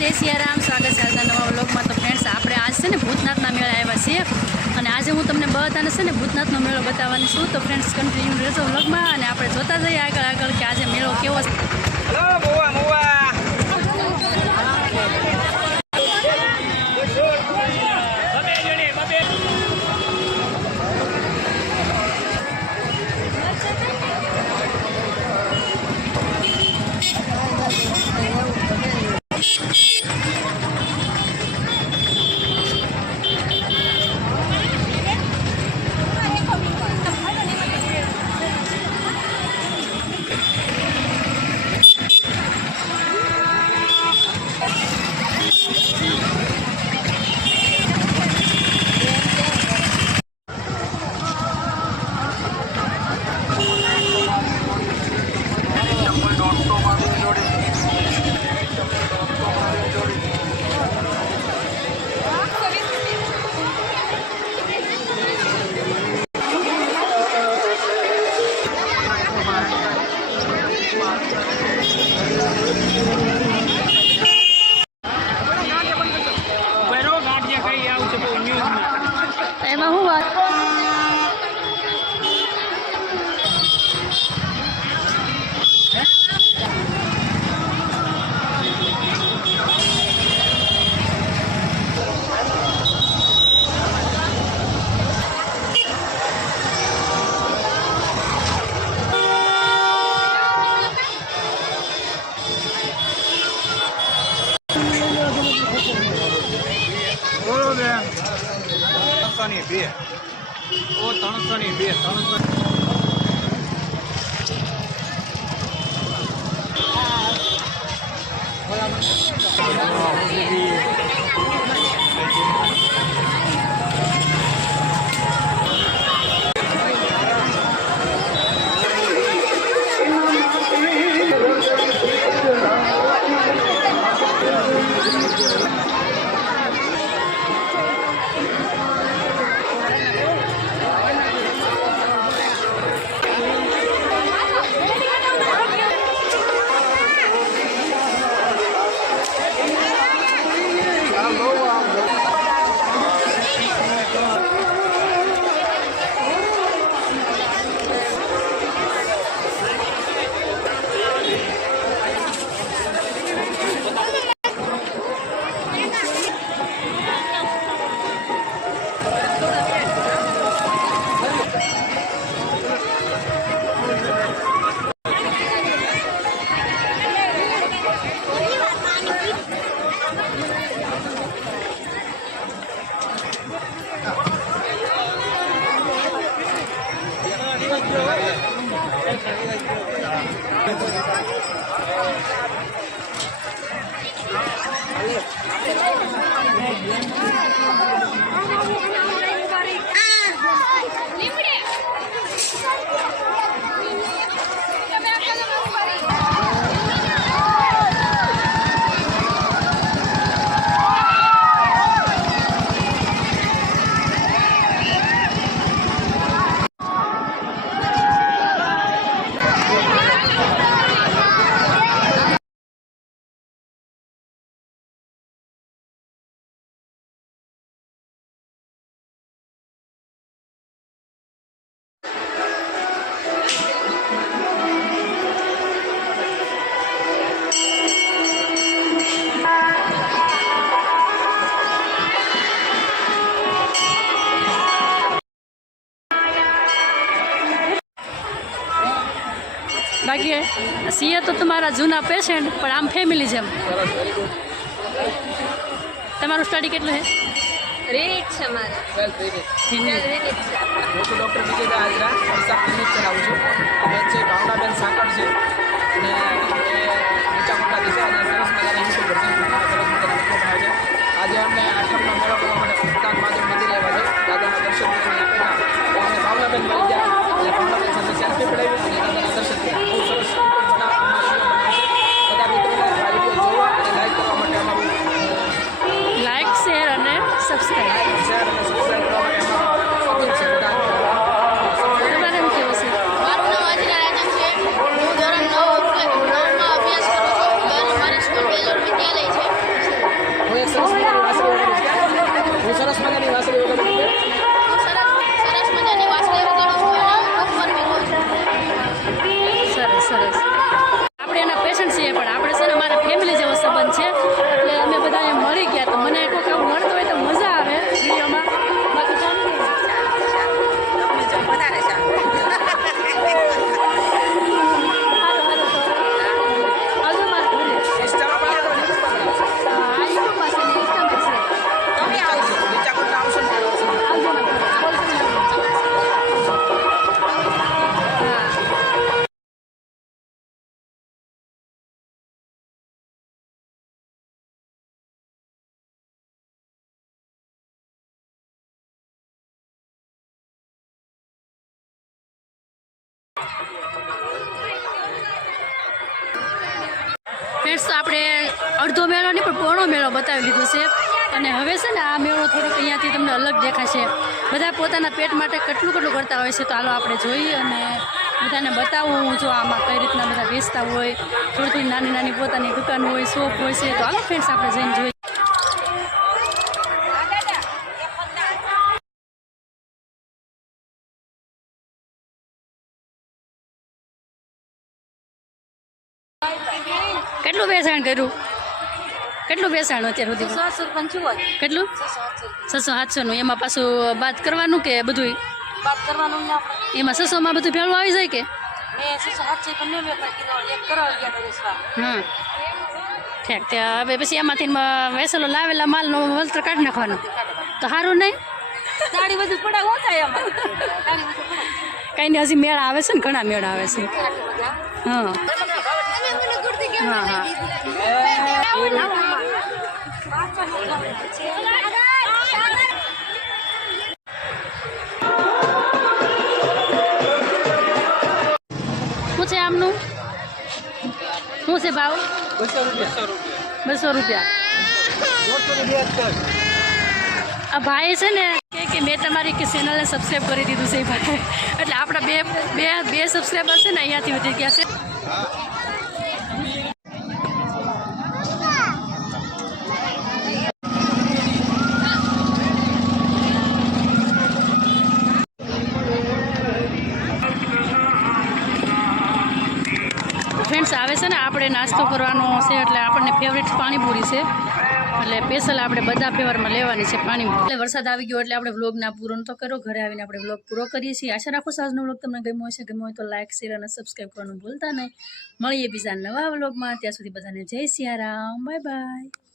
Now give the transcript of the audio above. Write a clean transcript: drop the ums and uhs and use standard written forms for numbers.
જય સિયારામ, સ્વાગત છે આજના નવા વ્લોગમાં। તો ફ્રેન્ડ્સ, આપણે આજ છે ને ભૂતનાથના મેળા આવ્યા છીએ અને આજે હું તમને બધાને છે ને ભૂતનાથનો મેળો બતાવવાની છું। તો ફ્રેન્ડ્સ, કન્ટિન્યુ રહેજો વ્લોગમાં અને આપણે જોતા જઈએ આગળ કે આજે મેળો કેવો છે। એમાં હું વાત બે ઓ 300 ની બે 300 બાકી છીએ તો તમારા જૂના પેશન્ટ પણ આમ ફેમિલી જેમ। તમારું સ્ટડી કેટલું છે? રેટ છે મારે 12 રેટ ડોક્ટર વિજય હાજરા હિસાબ ક્લિનિક ચલાવું છું। બેન છે ભાવનાબેન સાકર છે અને નીચા મોટા દિશા અને સરસ મજાના યુટ્યુબર છે, સરસ મજાના મિત્રો બનાવે છે। આજે અમને આઠમનો મેળો કરવા માટે ભૂતનાથ મહાદેવ મંદિરે આવ્યા છે। દાદાના દર્શન કરીને પહેલાં અમને ભાવનાબેન મળી ગયા અને ભાવનાબેન સાથે સેલ્ફી પડાવી અને દાદાના દર્શન કર્યા। બહુ સરસ બધા મિત્રોને આ વિડીયો જોવા અને લાઈક કરવા માટે અમારું લાઈક, શેર અને સબસ્ક્રાઈબ શેર અને સબસ્ક્રાઈબ કરવા માટે અમારું અપીલ છે બધા। તમારે એમ કેવું છે? મારું નામ આજના આયોજન છે। હું ધોરણ 9માં અભ્યાસ કરું છું। મારી સ્કૂલ બેલોર વિદ્યાલય છે। ફ્રેન્ડ્સ તો આપણે અડધો મેળો નહીં પણ પોણો મેળો બતાવી લીધો છે અને હવે છે ને આ મેળો થોડોક અહીંયાથી તમને અલગ દેખાશે બધા પોતાના પેટ માટે કેટલું કરતા હોય છે તો હાલો આપણે જોઈએ અને બધાને બતાવું હું જો આમાં કઈ રીતના બધા વેચતા હોય થોડી નાની નાની પોતાની દુકાન હોય શોપ હોય છે તો હાલો ફ્રેન્ડ્સ આપણે જઈને જોઈએ કેટલું વેચાણ કર્યું કેટલું વેચાણ અત્યાર સુધી કેટલું 600-700 એમાં પાછું બાદ કરવાનું કે બધું એમાં 600 માં બધું ભેળું આવી જાય કે હા ઠીક ત્યાં હવે પછી એમાંથી વેસેલો લાવેલા માલનો વસ્ત્ર કાઢી નાખવાનો તો સારું નહીં કઈ નહીં હજી મેળા આવે છે ને ઘણા મેળા આવે છે હા હા હા શું છે આમનું શું છે ભાવ 200 રૂપિયા આ ભાઈ છે ને કે મેં તમારી કે ચેનલને સબસ્ક્રાઈબ કરી દીધું છે ભાઈ એટલે આપણા બે સબસ્ક્રાઈબર છે ને અહીંયાથી વધી ગયા છે ફ્રેન્ડ્સ આવે છે ને આપણે નાસ્તો કરવાનો છે એટલે આપણને ફેવરેટ પાણીપુરી છે એટલે સ્પેશિયલ આપણે બધા ફ્લેવરમાં લેવાની છે પાણીપુરી એટલે વરસાદ આવી ગયો એટલે આપણે વ્લોગના પૂરો તો કરો ઘરે આવીને આપણે વ્લોગ પૂરો કરીએ છીએ આશા રાખો આજનો વ્લોગ તમને ગમ્યો હશે ગમ્યો હોય તો લાઇક શેર અને સબસ્ક્રાઈબ કરવાનું ભૂલતા નહીં મળીએ બીજા નવા વ્લોગમાં ત્યાં સુધી બધાને જય સિયારામ બાય બાય